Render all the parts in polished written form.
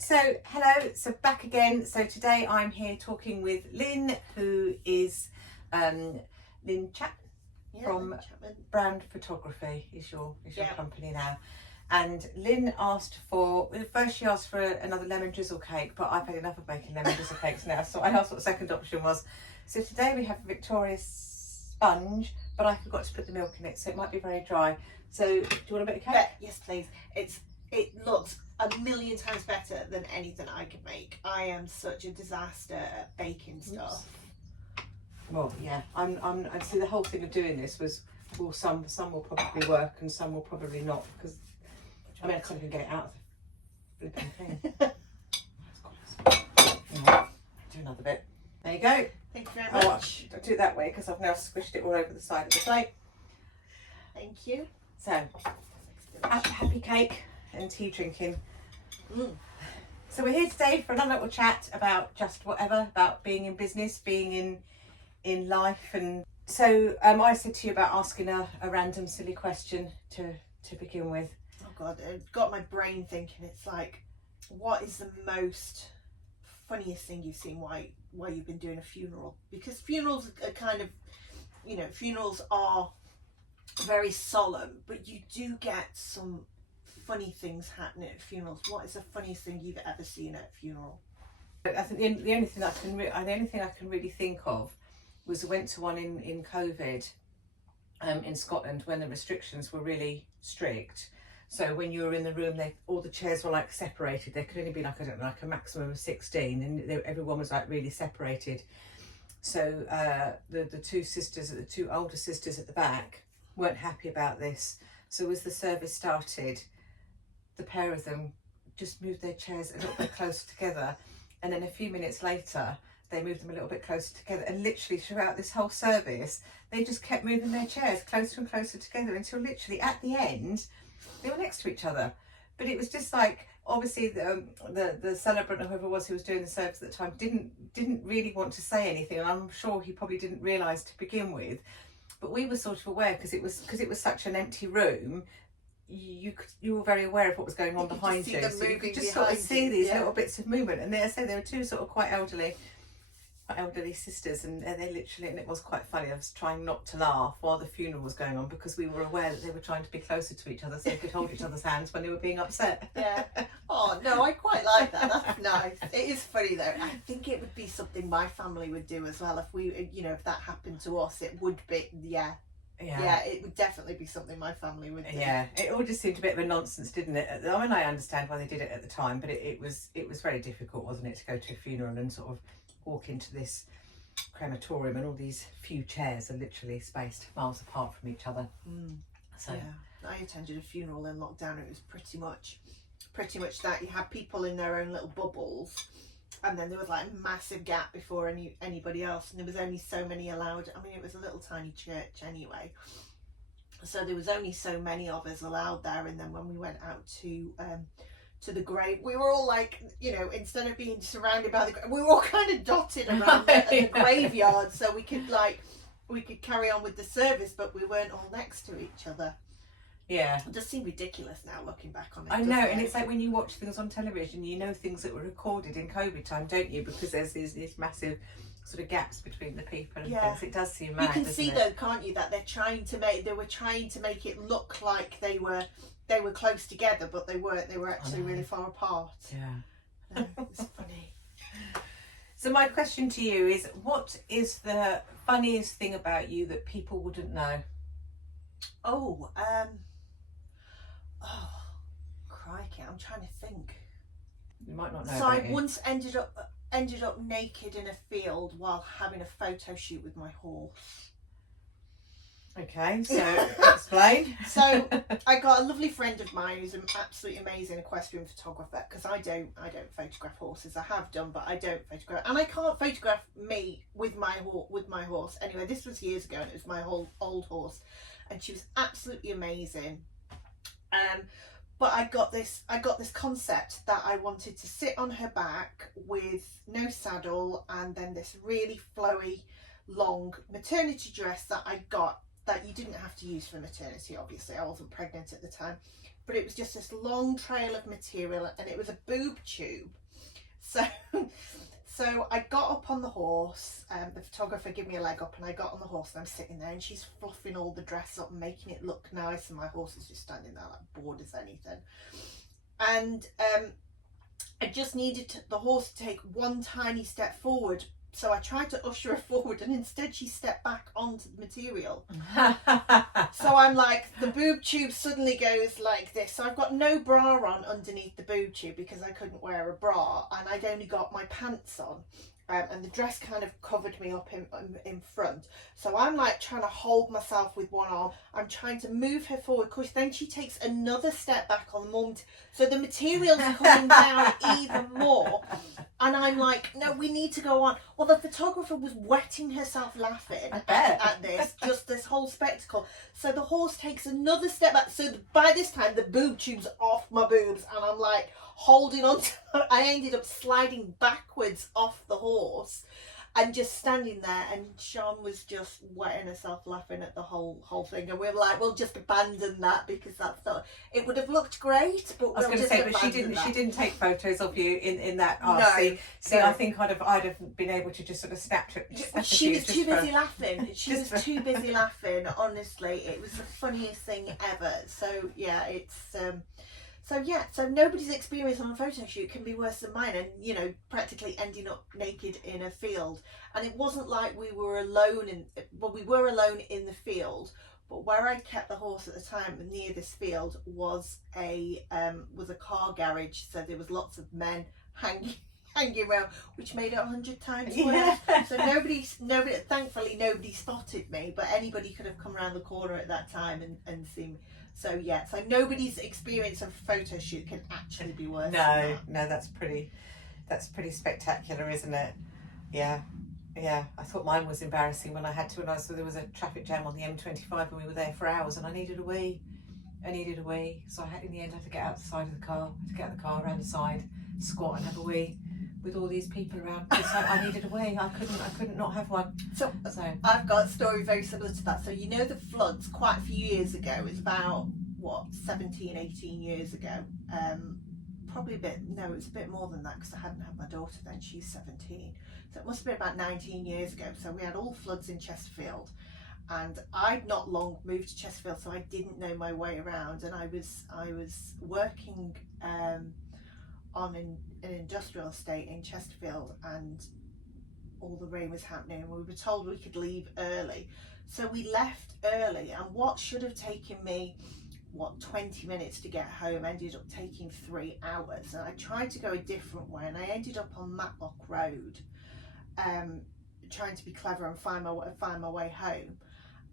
So hello, so back again. So today I'm here talking with Lynn, who is Lynn Chapman from Brand Photography is your company now. And Lynn asked for, first she asked for another lemon drizzle cake, but I've had enough of making lemon drizzle cakes now, so I asked what the second option was. So today we have a Victoria sponge, but I forgot to put the milk in it, so it might be very dry. So do you want a bit of cake? Yes please. It looks a million times better than anything I could make. I am such a disaster at baking stuff. Well, yeah, I'm see the whole thing of doing this was, well, some will probably work and some will probably not, because I mean I can't even get it out of the flipping thing. Yeah, do another bit. There you go. Thank you very much. I'll do it that way because I've now squished it all over the side of the plate. Thank you. So, happy cake and tea drinking. So we're here today for another little chat about just whatever, about being in business, being in life. And so I said to you about asking a random silly question to begin with. Oh God, it got my brain thinking. It's like, what is the most funniest thing you've seen while you've been doing a funeral? Because funerals are kind of, funerals are very solemn, but you do get some funny things happening at funerals. What is the funniest thing you've ever seen at a funeral? I think the only thing I can really think of was I went to one in COVID in Scotland when the restrictions were really strict. So when you were in the room, all the chairs were like separated. There could only be like a maximum of 16, and everyone was like really separated. So the two older sisters at the back weren't happy about this. So as the service started, the pair of them just moved their chairs a little bit closer together, and then a few minutes later they moved them a little bit closer together, and literally throughout this whole service they just kept moving their chairs closer and closer together until literally at the end they were next to each other. But it was just like, obviously the celebrant or whoever it was who was doing the service at the time didn't really want to say anything, and I'm sure he probably didn't realise to begin with, but we were sort of aware because it was such an empty room. You were very aware of what was going on behind you, so you could just sort of see these little bits of movement. And there were two sort of quite elderly sisters, and they literally, and it was quite funny. I was trying not to laugh while the funeral was going on because we were aware that they were trying to be closer to each other so they could hold each other's hands when they were being upset. Yeah. Oh no, I quite like that. That's nice. It is funny though. I think it would be something my family would do as well if we, if that happened to us. It would be, yeah, it would definitely be something my family would do. Yeah, it all just seemed a bit of a nonsense, didn't it? I mean, I understand why they did it at the time, but it was very difficult, wasn't it, to go to a funeral and sort of walk into this crematorium and all these few chairs are literally spaced miles apart from each other. So yeah, I attended a funeral in lockdown. It was pretty much that. You had people in their own little bubbles, and then there was like a massive gap before anybody else, and there was only so many allowed. I mean, it was a little tiny church anyway, so there was only so many of us allowed there. And then when we went out to the grave, we were all like, instead of being surrounded by we were all kind of dotted around the graveyard, so we could carry on with the service, but we weren't all next to each other. Yeah, it does seem ridiculous now looking back on it. I know, and it's like when you watch things on television, things that were recorded in COVID time, don't you? Because there's these massive sort of gaps between the people and things. It does seem mad. You can see though, can't you, that they were trying to make it look like they were close together, but they weren't. They were actually really far apart. Yeah, it's funny. So my question to you is, what is the funniest thing about you that people wouldn't know? Oh, crikey! I'm trying to think. You might not know. So I once ended up naked in a field while having a photo shoot with my horse. Okay, so explain. So I got a lovely friend of mine who's an absolutely amazing equestrian photographer, because I don't photograph horses. I have done, but I don't photograph, and I can't photograph me with my horse. Anyway, this was years ago, and it was my whole old horse, and she was absolutely amazing. But I got this concept that I wanted to sit on her back with no saddle, and then this really flowy, long maternity dress that I got, that you didn't have to use for maternity, obviously. I wasn't pregnant at the time. but it was just this long trail of material, and it was a boob tube. So so I got up on the horse, the photographer gave me a leg up, and I got on the horse, and I'm sitting there, and she's fluffing all the dress up and making it look nice, and my horse is just standing there like bored as anything. And I just needed the horse to take one tiny step forward, so I tried to usher her forward, and instead she stepped back onto the material. So I'm like, the boob tube suddenly goes like this. So I've got no bra on underneath the boob tube because I couldn't wear a bra, and I'd only got my pants on. And the dress kind of covered me up in front. So I'm like trying to hold myself with one arm. I'm trying to move her forward, because then she takes another step back on the moment. So the material's coming down even more. And I'm like, no, we need to go on. Well, the photographer was wetting herself laughing at this, just this whole spectacle. So the horse takes another step back. So by this time, the boob tube's off my boobs, and I'm like holding on to, I ended up sliding backwards off the horse and just standing there, and Sean was just wetting herself laughing at the whole thing, and we were like, we'll just abandon that, because that's not, it would have looked great, but I was going to say, but she didn't take photos of you in that. No, I think I'd have been able to just sort of snap she was too busy laughing. She was too busy laughing. Honestly, it was the funniest thing ever. So yeah, it's so nobody's experience on a photo shoot can be worse than mine, and you know, practically ending up naked in a field. And it wasn't like we were alone we were alone in the field, but where I kept the horse at the time near this field was a car garage, so there was lots of men hanging around, which made it 100 times worse. Yeah. So nobody thankfully nobody spotted me, but anybody could have come around the corner at that time and seen me. So yeah, so nobody's experience of a photo shoot can actually be worse. No, that's pretty spectacular, isn't it? Yeah. I thought mine was embarrassing when I had to, so there was a traffic jam on the M25 and we were there for hours, and I needed a wee. So in the end I had to get out the side of the car, around the side, squat and have a wee with all these people around, because I needed a wee. I couldn't not have one. So I've got a story very similar to that. So you know the floods quite a few years ago, it was about 18 years ago, probably it was a bit more than that, because I hadn't had my daughter then, she's 17, so it must have been about 19 years ago. So we had all floods in Chesterfield, and I'd not long moved to Chesterfield, so I didn't know my way around, and I was working on an industrial estate in Chesterfield, and all the rain was happening, and we were told we could leave early. So we left early, and what should have taken me 20 minutes to get home ended up taking 3 hours. And I tried to go a different way, and I ended up on Matlock Road, trying to be clever and find my way home.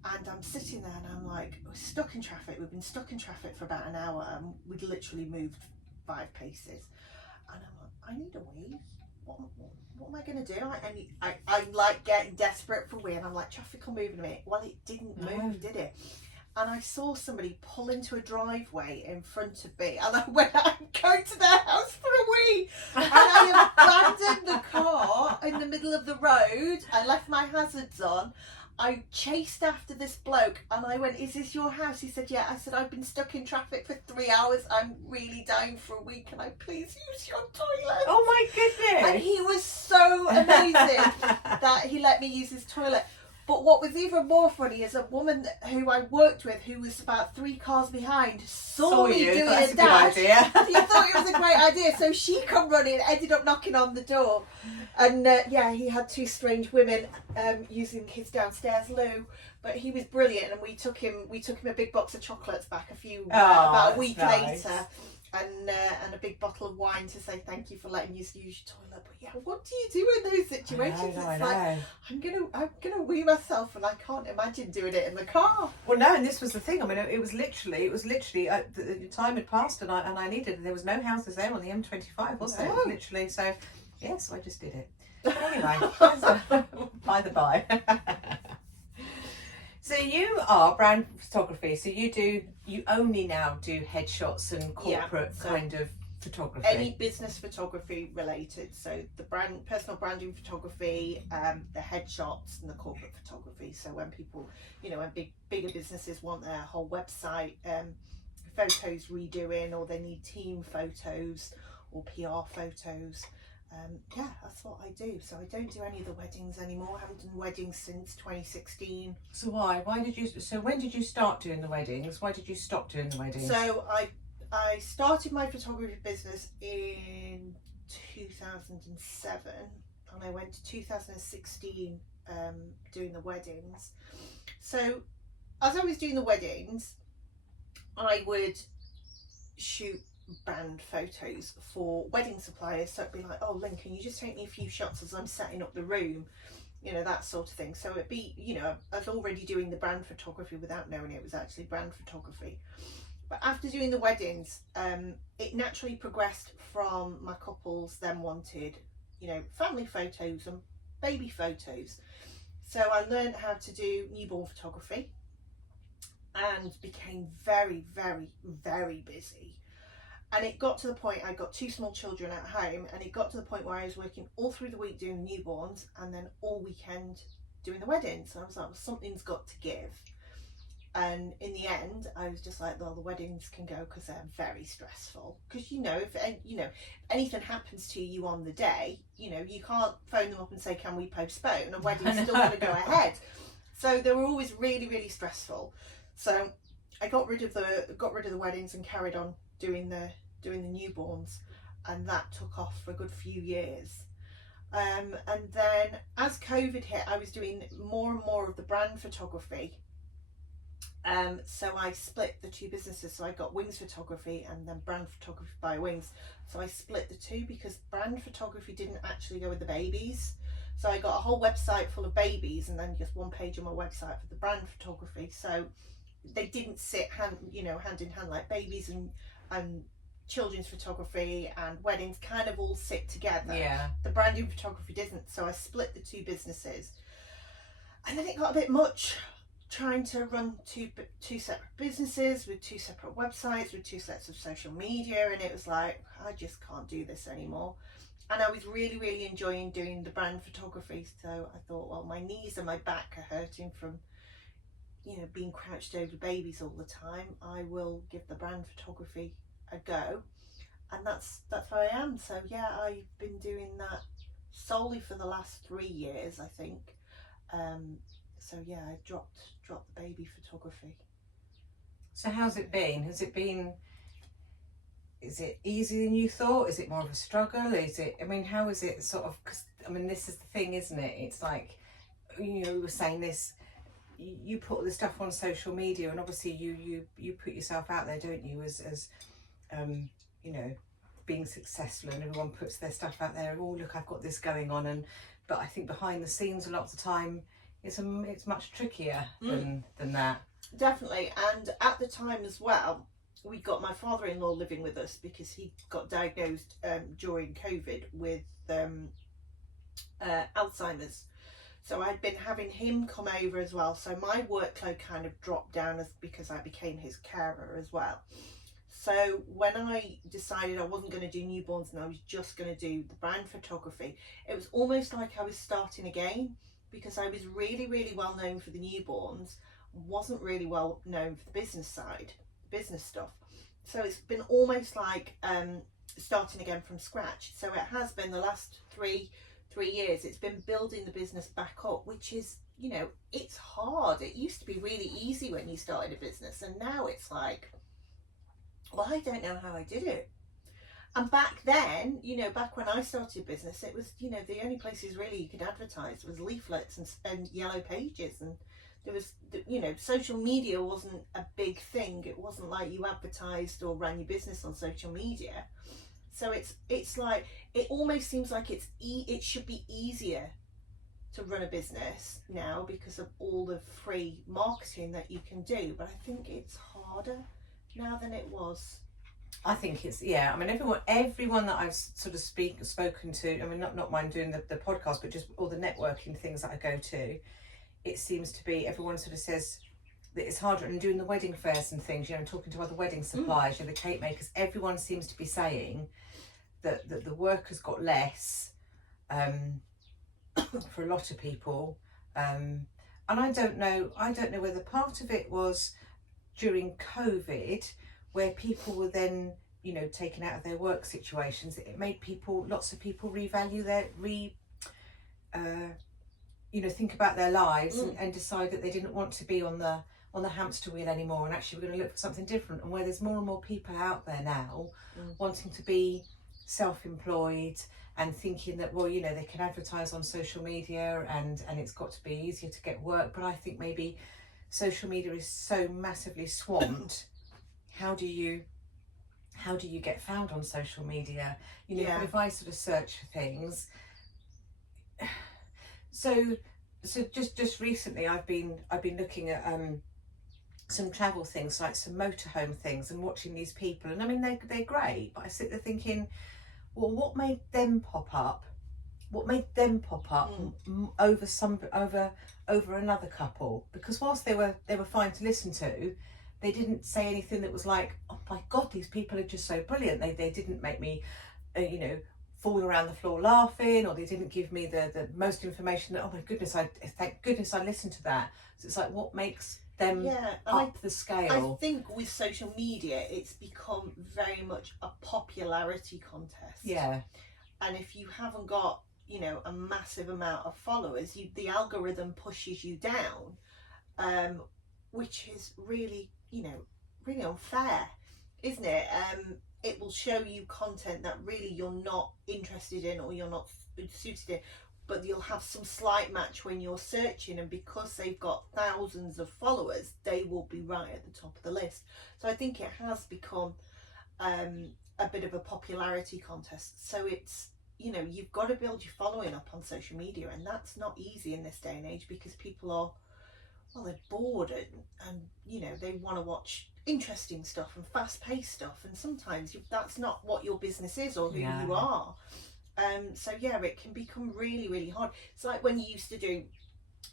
And I'm sitting there, and I'm like, we're stuck in traffic. We've been stuck in traffic for about an hour, and we'd literally moved 5 paces. And I'm like, I need a wee. What am I going to do? I'm like getting desperate for a wee, and I'm like, traffic will move in a minute. Well, it didn't move, did it? And I saw somebody pull into a driveway in front of me, and I went, I'm going to their house for a wee. And I abandoned the car in the middle of the road. I left my hazards on. I chased after this bloke, and I went, is this your house? He said, yeah. I said, I've been stuck in traffic for 3 hours. I'm really dying for a wee. Can I please use your toilet? Oh my goodness. And he was so amazing that he let me use his toilet. But what was even more funny is a woman who I worked with, who was about 3 cars behind, saw me doing a dash. She thought it was a great idea, so she come running, ended up knocking on the door, and he had 2 strange women using his downstairs loo. But he was brilliant, and we took him a big box of chocolates back about a week later. And a big bottle of wine to say thank you for letting us use your toilet. But yeah, what do you do in those situations? I know. Like, I'm gonna wee myself, and I can't imagine doing it in the car. Well, no, and this was the thing. I mean, it was literally the time had passed, and I needed. There was no houses there on the M25, was there? It was literally, so yes, I just did it. Anyway, by the by. So you are brand photography. So you only now do headshots and corporate kind of photography. Any business photography related. So the personal branding photography, the headshots, and the corporate photography. So when people, when bigger businesses want their whole website photos redoing, or they need team photos or PR photos. Yeah, that's what I do. So I don't do any of the weddings anymore. I haven't done weddings since 2016. So why? So when did you start doing the weddings? Why did you stop doing the weddings? So I started my photography business in 2007, and I went to 2016 doing the weddings. So as I was doing the weddings, I would shoot brand photos for wedding suppliers. So it'd be like, oh Lynn, can you just take me a few shots as I'm setting up the room, you know, that sort of thing. So it'd be, you know, I was already doing the brand photography without knowing it was actually brand photography. But after doing the weddings, it naturally progressed from my couples then wanted, you know, family photos and baby photos. So I learned how to do newborn photography and became very, very, very busy. And it got to the point, I got 2 small children at home, and it got to the point where I was working all through the week doing newborns and then all weekend doing the weddings. So I was like, well, something's got to give. And in the end, I was just like, well, the weddings can go because they're very stressful. Because, you know, if anything happens to you on the day, you know, you can't phone them up and say, can we postpone? A wedding's still going to go ahead. So they were always really, really stressful. So I got rid of the weddings and carried on doing the newborns, and that took off for a good few years. And then as COVID hit, I was doing more and more of the brand photography. So I split the 2 businesses. So I got Wings Photography and then Brand Photography by Wings. So I split the 2 because brand photography didn't actually go with the babies. So I got a whole website full of babies and then just one page on my website for the brand photography. So they didn't sit hand in hand, like babies and children's photography and weddings kind of all sit together. Yeah. The branding photography didn't. So I split the 2 businesses. And then it got a bit much, trying to run two separate businesses with 2 separate websites with 2 sets of social media, and it was like, I just can't do this anymore. And I was really, really enjoying doing the brand photography. So I thought, well, my knees and my back are hurting from, you know, being crouched over babies all the time. I will give the brand photography a go, and that's where I am. So yeah, I've been doing that solely for the last 3 years, I think. So yeah, I dropped the baby photography. So how's it been? Is it easier than you thought? Is it more of a struggle? How is it sort of, because this is the thing, isn't it? It's like, you know, we were saying this, you put all this stuff on social media, and obviously you put yourself out there, don't you, as you know, being successful, and everyone puts their stuff out there. Oh, look, I've got this going on, but I think behind the scenes a lot of the time it's much trickier than that. Definitely. And at the time as well, we got my father-in-law living with us because he got diagnosed during COVID with Alzheimer's. So I'd been having him come over as well. So my workload kind of dropped down because I became his carer as well. So when I decided I wasn't going to do newborns and I was just going to do the brand photography, it was almost like I was starting again, because I was really, really well known for the newborns, wasn't really well known for the business side, business stuff. So it's been almost like starting again from scratch. So it has been the last three years. It's been building the business back up, which is, you know, it's hard. It used to be really easy when you started a business, and now it's like, well, I don't know how I did it. And back then, you know, back when I started business, it was, you know, the only places really you could advertise was leaflets and yellow pages, and there was, you know, social media wasn't a big thing. It wasn't like you advertised or ran your business on social media. So it's like, it almost seems like it should be easier to run a business now because of all the free marketing that you can do. But I think it's harder now than it was. I think it's, yeah, everyone that I've sort of spoken to, not mind doing the podcast, but just all the networking things that I go to, it seems to be, everyone sort of says that it's harder, and doing the wedding fairs and things, you know, talking to other wedding suppliers, you know, the cake makers, everyone seems to be saying that the work has got less for a lot of people, and I don't know whether part of it was during COVID, where people were then, you know, taken out of their work situations. It made lots of people revalue you know, think about their lives and decide that they didn't want to be on the hamster wheel anymore, and actually we're going to look for something different. And where there's more and more people out there now wanting to be self-employed and thinking that, well, you know, they can advertise on social media and it's got to be easier to get work. But I think maybe social media is so massively swamped. How do you get found on social media? You know, if I sort of search for things, so just recently I've been looking at some travel things, like some motorhome things, and watching these people, and I mean they're great, but I sit there thinking, well, what made them pop up? Over another couple? Because whilst they were fine to listen to, they didn't say anything that was like, oh my God, these people are just so brilliant. They didn't make me, you know, fall around the floor laughing, or they didn't give me the most information that, oh my goodness, thank goodness I listened to that. So it's like, what makes them up the scale? I think with social media, it's become very much a popularity contest. Yeah. And if you haven't got, you know, a massive amount of followers, the algorithm pushes you down, which is really, you know, really unfair, isn't it? It will show you content that really you're not interested in or you're not suited in, but you'll have some slight match when you're searching, and because they've got thousands of followers, they will be right at the top of the list. So I think it has become a bit of a popularity contest. So it's, you know, you've got to build your following up on social media, and that's not easy in this day and age, because people are, well, they're bored and you know, they want to watch interesting stuff and fast-paced stuff, and sometimes that's not what your business is or who you are. So yeah, it can become really, really hard. It's like when you used to do,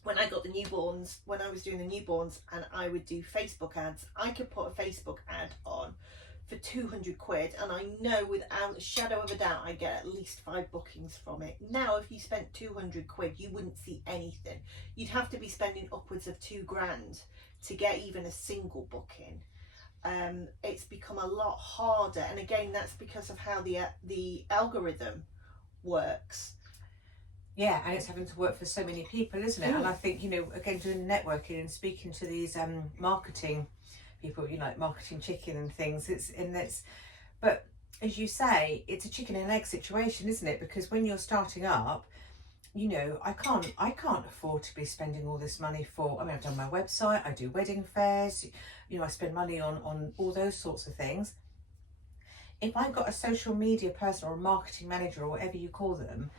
when I got the newborns, when I was doing the newborns, and I would do Facebook ads. I could put a Facebook ad on for 200 quid, and I know without a shadow of a doubt I get at least 5 bookings from it. Now if you spent 200 quid, you wouldn't see anything. You'd have to be spending upwards of 2 grand to get even a single booking. It's become a lot harder, and again, that's because of how the algorithm works. Yeah, and it's having to work for so many people, isn't it? And I think, you know, again, doing networking and speaking to these marketing people, you know, like Marketing Chicken and things, but as you say, it's a chicken and egg situation, isn't it? Because when you're starting up, you know, I can't afford to be spending all this money for, I mean, I've done my website, I do wedding fairs, you know, I spend money on all those sorts of things. If I've got a social media person or a marketing manager or whatever you call them,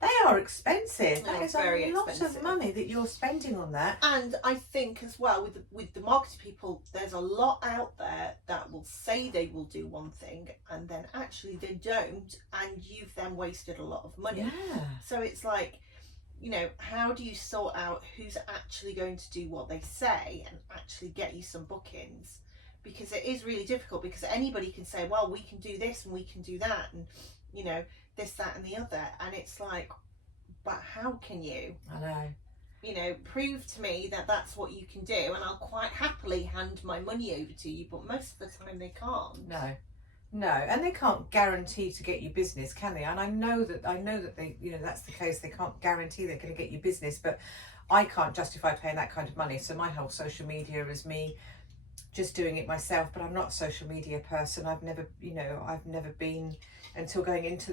they are expensive. That is a lot of money that you're spending on that. And I think as well with the marketing people, there's a lot out there that will say they will do one thing and then actually they don't, and you've then wasted a lot of money. Yeah. So it's like, you know, how do you sort out who's actually going to do what they say and actually get you some bookings? Because it is really difficult, because anybody can say, well, we can do this and we can do that, and you know, this, that and the other, and it's like, but how can you? I know. You know, prove to me that that's what you can do, and I'll quite happily hand my money over to you, but most of the time they can't. No, and they can't guarantee to get you business, can they? And I know that they, you know, that's the case. They can't guarantee they're going to get you business, but I can't justify paying that kind of money. So my whole social media is me just doing it myself. But I'm not a social media person. I've never been until going into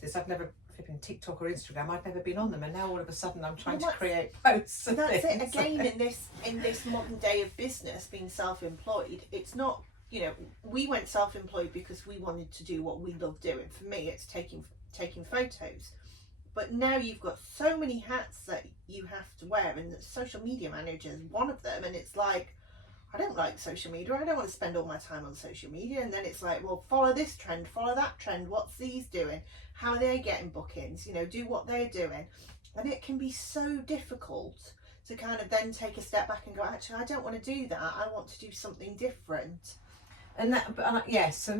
this. I've never flipping TikTok or Instagram. I've never been on them, and now all of a sudden I'm trying to create posts. And that's it again in this modern day of business, being self-employed. It's not. You know, we went self-employed because we wanted to do what we love doing. For me, it's taking photos. But now you've got so many hats that you have to wear, and the social media manager is one of them. And it's like, I don't like social media. I don't want to spend all my time on social media. And then it's like, well, follow this trend, follow that trend. What's these doing? How are they getting bookings? You know, do what they're doing. And it can be so difficult to kind of then take a step back and go, actually, I don't want to do that. I want to do something different. And that, but yes, so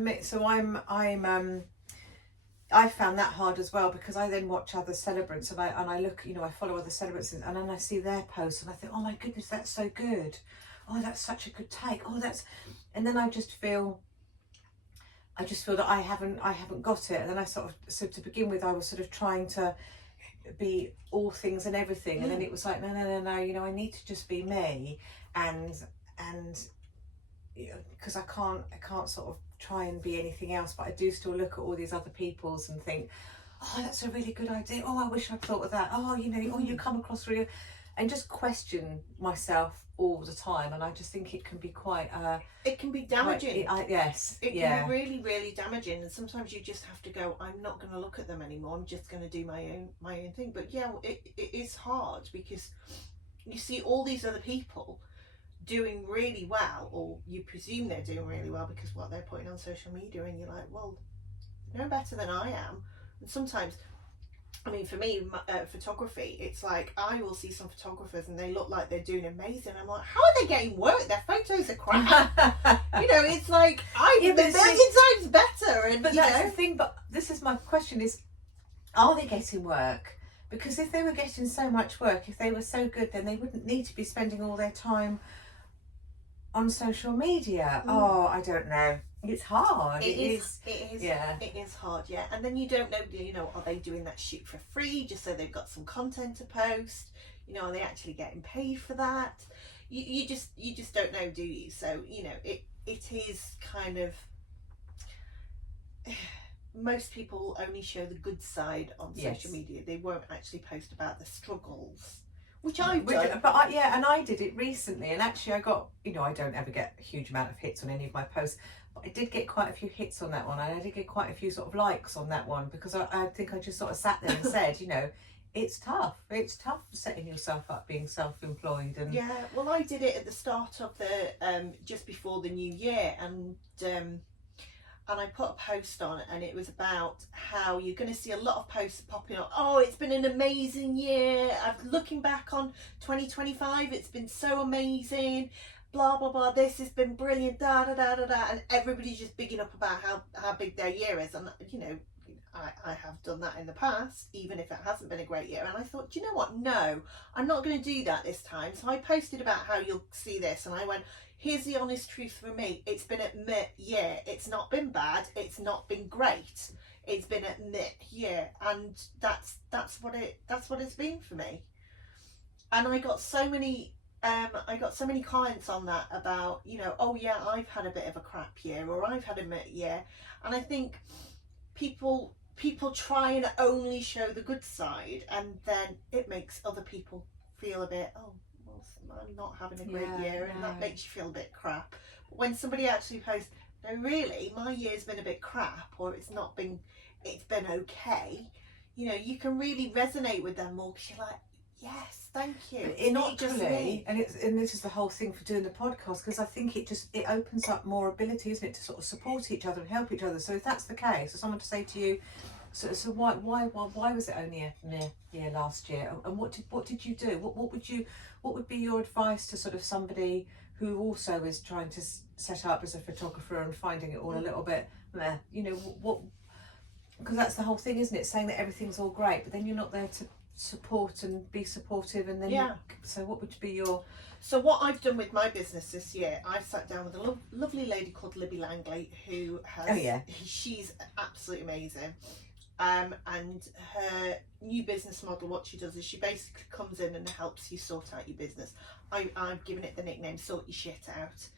I found that hard as well, because I then watch other celebrants and I look, you know, I follow other celebrants and then I see their posts and I think, oh my goodness, that's so good. Oh, that's such a good take. Oh, and then I just feel, I just feel that I haven't got it. And then so to begin with, I was sort of trying to be all things and everything, and then it was like, no, you know, I need to just be me, and because I can't sort of try and be anything else, but I do still look at all these other people's and think, oh, that's a really good idea, oh, I wish I'd thought of that, oh, you know, oh, you come across really, and just question myself all the time. And I just think it can be quite it can be damaging. Yes, it can be really, really damaging, and sometimes you just have to go, I'm not going to look at them anymore, I'm just going to do my own thing. But yeah, it is hard, because you see all these other people doing really well, or you presume they're doing really well because what they're putting on social media, and you're like, well, no better than I am. And sometimes, I mean, for me, photography, it's like I will see some photographers and they look like they're doing amazing. I'm like, how are they getting work? Their photos are crap. You know, it's like they're million times better. And but that's the thing. But this is my question: is are they getting work? Because if they were getting so much work, if they were so good, then they wouldn't need to be spending all their time on social media. Oh, I don't know. It's hard. It is. Yeah. It is hard, yeah. And then you don't know, you know, are they doing that shoot for free just so they've got some content to post? You know, are they actually getting paid for that? You just don't know, do you? So, you know, it is kind of, most people only show the good side on social media. They won't actually post about the struggles. Which I've done. But I did it recently, and actually I got, you know, I don't ever get a huge amount of hits on any of my posts, but I did get quite a few hits on that one, and I did get quite a few sort of likes on that one, because I think I just sort of sat there and said, you know, it's tough setting yourself up, being self-employed. And yeah, well, I did it at the start of the just before the new year, and I put a post on, and it was about how you're going to see a lot of posts popping up. Oh, it's been an amazing year. I'm looking back on 2025. It's been so amazing. Blah, blah, blah. This has been brilliant. Da, da, da, da, da. And everybody's just bigging up about how big their year is. And, you know, I have done that in the past, even if it hasn't been a great year. And I thought, do you know what? No, I'm not going to do that this time. So I posted about how you'll see this. And I went, here's the honest truth for me. It's been a meh year. It's not been bad. It's not been great. It's been a meh year, and that's what it's been for me. And I got so many comments on that about, you know, oh yeah, I've had a bit of a crap year, or I've had a meh year. And I think people try and only show the good side, and then it makes other people feel a bit, oh, I'm not having a great year, and that makes you feel a bit crap. But when somebody actually posts, no, really, my year's been a bit crap, or it's been okay, you know, you can really resonate with them more, because you're like, yes, thank you. It's not just me. And this is the whole thing for doing the podcast, because I think it opens up more ability, isn't it, to sort of support each other and help each other. So if that's the case, for someone to say to you, so why was it only a mere year last year, and what did you do? What would be your advice to sort of somebody who also is trying to set up as a photographer and finding it all a little bit meh, you know, what, because that's the whole thing, isn't it, saying that everything's all great, but then you're not there to support and be supportive, and then so what would be your... So what I've done with my business this year, I sat down with a lovely lady called Libby Langley, who has she's absolutely amazing. And her new business model, what she does is she basically comes in and helps you sort out your business. I've given it the nickname "Sort Your Shit Out."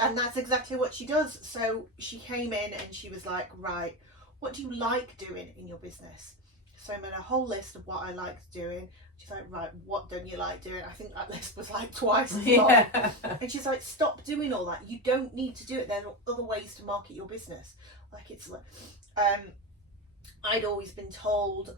And that's exactly what she does. So she came in and she was like, right, what do you like doing in your business? So I made a whole list of what I liked doing. She's like, right, what don't you like doing? I think that list was like twice as long. And she's like, stop doing all that. You don't need to do it. There are other ways to market your business. Like, it's like, I'd always been told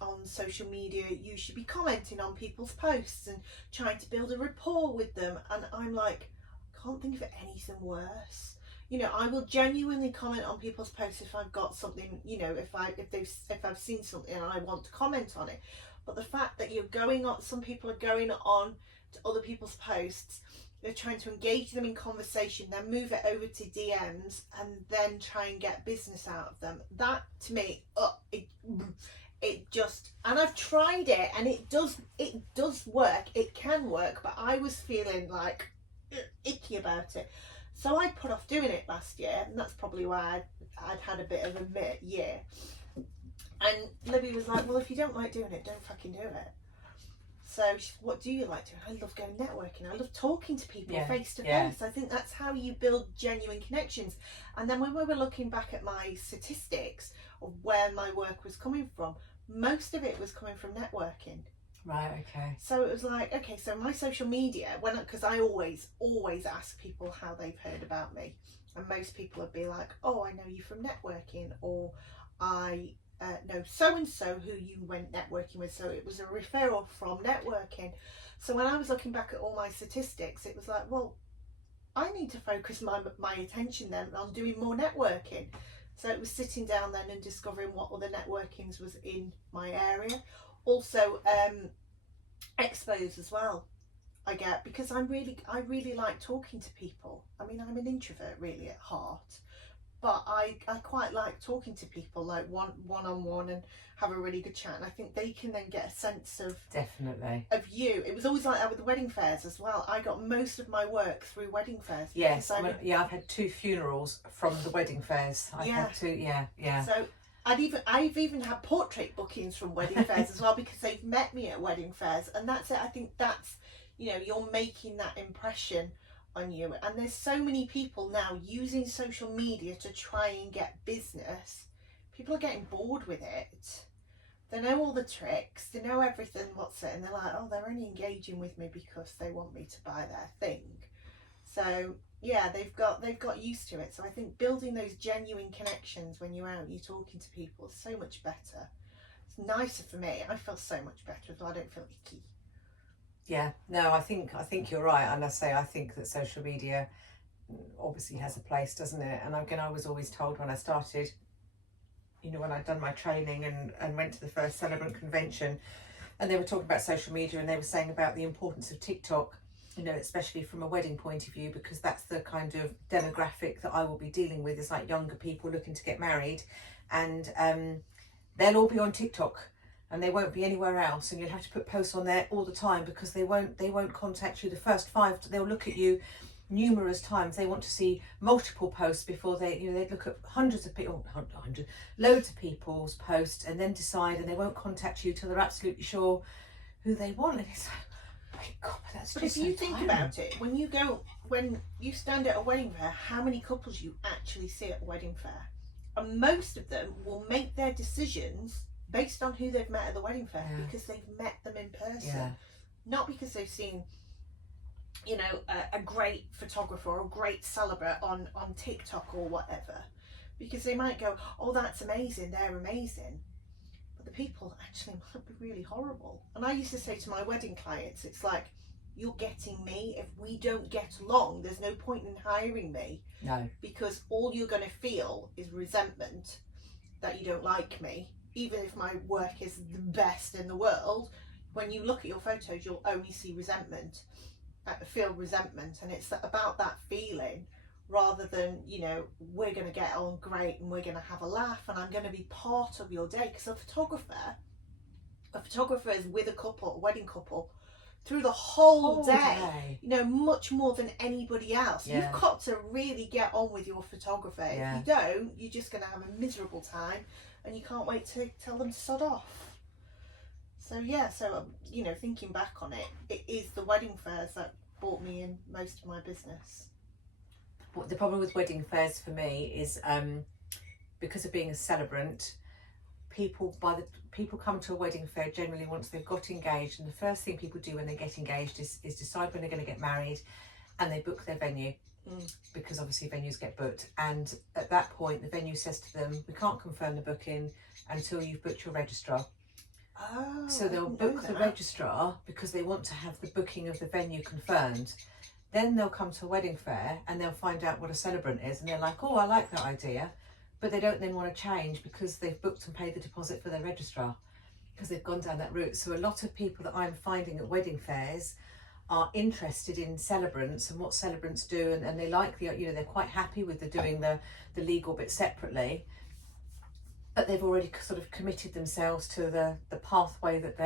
on social media, you should be commenting on people's posts and trying to build a rapport with them. And I'm like, I can't think of anything worse. You know, I will genuinely comment on people's posts if I've got something, you know, if I've seen something and I want to comment on it. But the fact that you're going on, some people are going on to other people's posts, they're trying to engage them in conversation, then move it over to DMs, and then try and get business out of them. That, to me, it just, and I've tried it, and it does work. It can work, but I was feeling like icky about it. So I put off doing it last year, and that's probably why I'd had a bit of a year. And Libby was like, well, if you don't like doing it, don't fucking do it. So she said, what do you like doing? I love going networking. I love talking to people face to face. I think that's how you build genuine connections. And then when we were looking back at my statistics of where my work was coming from, most of it was coming from networking. Right, okay. So it was like, okay, so my social media, because I always ask people how they've heard about me. And most people would be like, oh, I know you from networking, or I know so-and-so who you went networking with. So it was a referral from networking. So when I was looking back at all my statistics, it was like, well, I need to focus my attention then on doing more networking. So it was sitting down then and discovering what other networkings was in my area. Also expos as well I get, because I really like talking to people. I mean, I'm an introvert really at heart, but I quite like talking to people, like one-on-one, and have a really good chat. And I think they can then get a sense of definitely of you. It was always like that with the wedding fairs as well. I got most of my work through wedding fairs. Yes, I've had 2 funerals from the wedding fairs. I've had 2, yeah. So I've even had portrait bookings from wedding fairs as well, because they've met me at wedding fairs, and that's it. I think that's, you know, you're making that impression on you. And there's so many people now using social media to try and get business. People are getting bored with it. They know all the tricks, they know everything, what's it, and they're like, oh, they're only engaging with me because they want me to buy their thing. So yeah, they've got used to it. So I think building those genuine connections when you're out, you're talking to people, is so much better. It's nicer for me. I feel so much better as well. I don't feel icky. Yeah, no, I think you're right. And I think that social media obviously has a place, doesn't it? And again, I was always told when I started, you know, when I'd done my training and went to the first celebrant convention, and they were talking about social media, and they were saying about the importance of TikTok, you know, especially from a wedding point of view, because that's the kind of demographic that I will be dealing with, is like younger people looking to get married, and they'll all be on TikTok. And they won't be anywhere else, and you'll have to put posts on there all the time, because they won't contact you. The first 5, they'll look at you numerous times. They want to see multiple posts before they look at hundreds of people, loads of people's posts, and then decide, and they won't contact you till they're absolutely sure who they want. And it's like, my God, that's but just if you so think tiring. about it, when you stand at a wedding fair, how many couples you actually see at a wedding fair? And most of them will make their decisions based on who they've met at the wedding fair, because they've met them in person, not because they've seen, you know, a great photographer or a great celebrant on TikTok or whatever, because they might go, oh, that's amazing, they're amazing, but the people actually might be really horrible. And I used to say to my wedding clients, it's like, you're getting me. If we don't get along, there's no point in hiring me. No, because all you're going to feel is resentment that you don't like me. Even if my work is the best in the world, when you look at your photos, you'll only see resentment, feel resentment. And it's about that feeling, rather than, you know, we're going to get on great and we're going to have a laugh and I'm going to be part of your day. Because a photographer is with a wedding couple, through the whole day, you know, much more than anybody else. You've got to really get on with your photographer. If you don't, you're just going to have a miserable time. And you can't wait to tell them to sod off. So you know, thinking back on it, it is the wedding fairs that brought me in most of my business. The problem with wedding fairs for me is because of being a celebrant, people come to a wedding fair generally once they've got engaged, and the first thing people do when they get engaged is decide when they're going to get married, and they book their venue. Because obviously venues get booked, and at that point the venue says to them, we can't confirm the booking until you've booked your registrar. So they'll book the registrar because they want to have the booking of the venue confirmed. Then they'll come to a wedding fair and they'll find out what a celebrant is, and they're like, oh, I like that idea, but they don't then want to change because they've booked and paid the deposit for their registrar, because they've gone down that route. So a lot of people that I'm finding at wedding fairs are interested in celebrants and what celebrants do, and they like they're quite happy with doing the legal bit separately, but they've already sort of committed themselves to the pathway that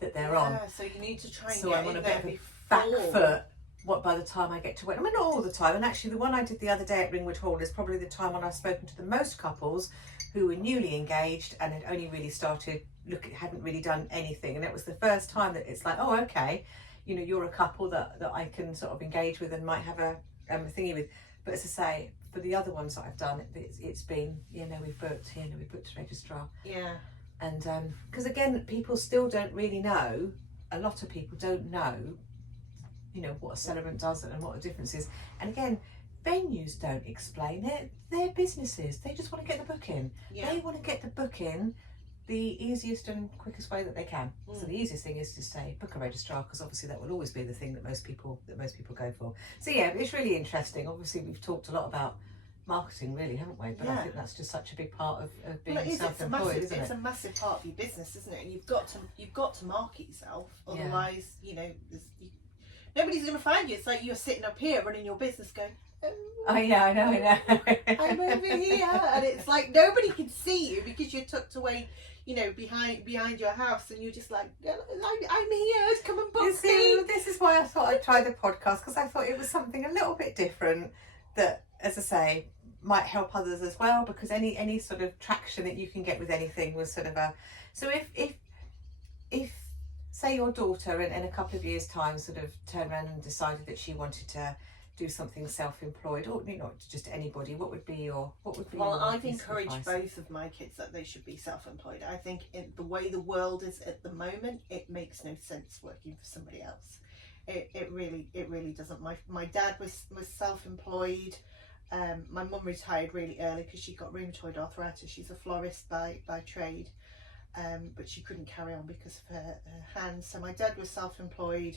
they're on. So you need to try and so get I'm on in a bit there of a back foot what by the time I get to when, I mean, not all the time, and actually the one I did the other day at Ringwood Hall is probably the time when I've spoken to the most couples who were newly engaged and had only really started hadn't really done anything, and it was the first time that it's like, oh, okay, you know, you're a couple that I can sort of engage with and might have a thingy with. But as I say, for the other ones that I've done, it's been, you know, we've booked a registrar. Yeah. And because again, people still don't really know, a lot of people don't know, you know, what a celebrant does and what the difference is. And again, venues don't explain it. They're businesses. They just want to get the booking. Yeah. They want to get the booking the easiest and quickest way that they can. So the easiest thing is to say book a registrar, because obviously that will always be the thing that most people go for. So yeah, it's really interesting. Obviously we've talked a lot about marketing, really, haven't we? But I think that's just such a big part of being self-employed, isn't it? It's a massive part of your business, isn't it? And you've got to market yourself, otherwise, you know, nobody's going to find you. It's like you're sitting up here running your business, going, oh yeah, I know. I'm over here, and it's like nobody can see you because you're tucked away, you know, behind your house, and you're just like, I'm here, come and book me. This is why I thought I'd try the podcast, because I thought it was something a little bit different that, as I say, might help others as well, because any sort of traction that you can get with anything was sort of a, so if say your daughter in a couple of years time sort of turned around and decided that she wanted to do something self-employed, or not just anybody, what would be your I've encouraged both of my kids that they should be self-employed. I think in the way the world is at the moment, it makes no sense working for somebody else. It really doesn't. My dad was self-employed. My mum retired really early because she got rheumatoid arthritis. She's a florist by trade, but she couldn't carry on because of her hands. So my dad was self-employed.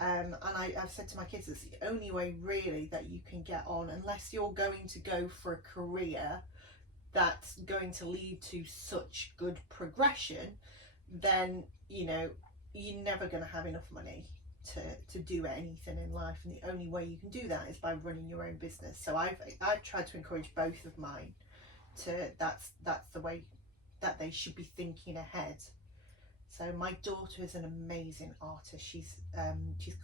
And I've said to my kids, it's the only way really that you can get on, unless you're going to go for a career that's going to lead to such good progression, then, you know, you're never going to have enough money to do anything in life. And the only way you can do that is by running your own business. So I've tried to encourage both of mine to, that's the way that they should be thinking ahead. So my daughter is an amazing artist. She's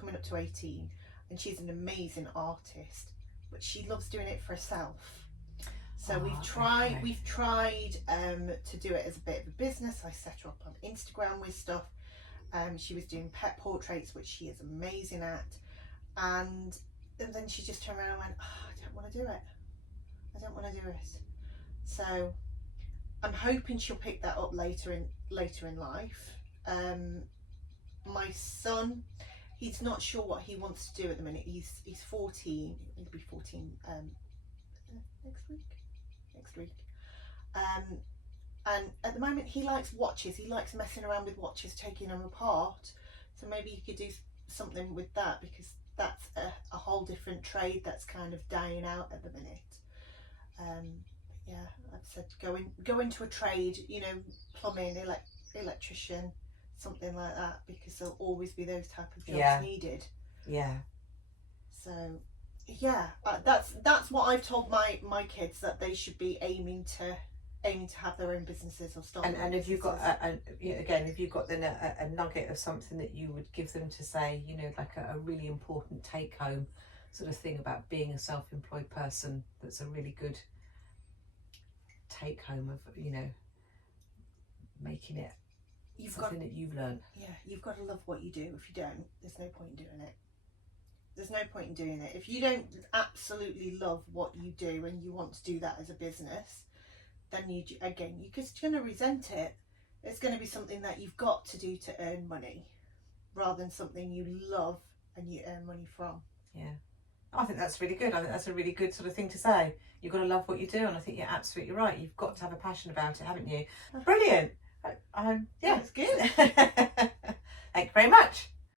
coming up to 18, and she's an amazing artist, but she loves doing it for herself. So we've tried to do it as a bit of a business. I set her up on Instagram with stuff. She was doing pet portraits, which she is amazing at, and then she just turned around and went, oh, I don't want to do it. I don't want to do it. So I'm hoping she'll pick that up later in life. My son, he's not sure what he wants to do at the minute. He's 14. He'll be 14 next week. And at the moment he likes watches. He likes messing around with watches, taking them apart. So maybe you could do something with that, because that's a whole different trade that's kind of dying out at the minute. Yeah, I've said go into a trade, you know, plumbing, electrician, something like that, because there'll always be those type of jobs needed. Yeah. So yeah, that's what I've told my kids, that they should be aiming to have their own businesses or start. And if you've got if you've got then a nugget of something that you would give them to say, you know, like a really important take home sort of thing about being a self-employed person, that's a really good take home of, you know, making it something that you've learned. Yeah, you've got to love what you do. If you don't, there's no point in doing it. There's no point in doing it. If you don't absolutely love what you do and you want to do that as a business, then you're just going to resent it. It's going to be something that you've got to do to earn money, rather than something you love and you earn money from. Yeah. I think that's really good. I think that's a really good sort of thing to say. You've got to love what you do, and I think you're absolutely right. You've got to have a passion about it, haven't you? Brilliant. Yeah, it's good. Thank you very much.